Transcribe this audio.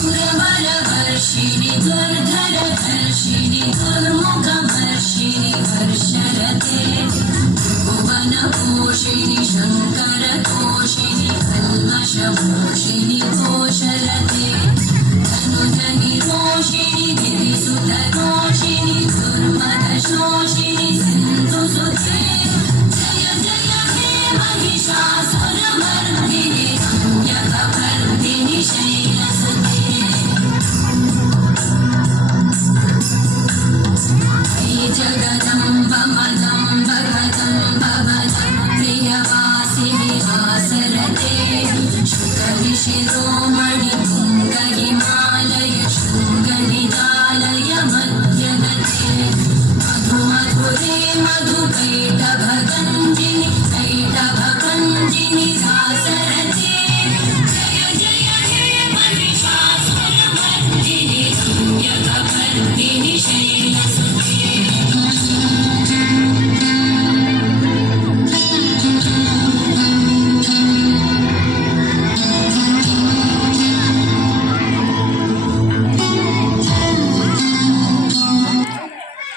सुरवरवर्षिणि दुर्धरधर्षिणि दुर्मुखवर्षिणि वर्षरते भुवनपोषिणि शङ्करतोषिणि कल्मषपोषिणि घोषरते धनुधनिरोषिणि गिरिसुतरोषिणि दुर्मदशोषिणि सिन्धुसुते जय जय हे महिषासुरमर्दिनि रम्यकपर्दिनि शैलसुते जगदम्ब मदम्ब कदम्ब वदं प्रियवासिनि आसरते शुकविशिरोमणि तुङ्गहिमालय शृङ्गनिदालय मध्यगते मधुमधुरे मधुकैटभगञ्जिनि कैटभगञ्जिनि सासरते जय जय हे महिषा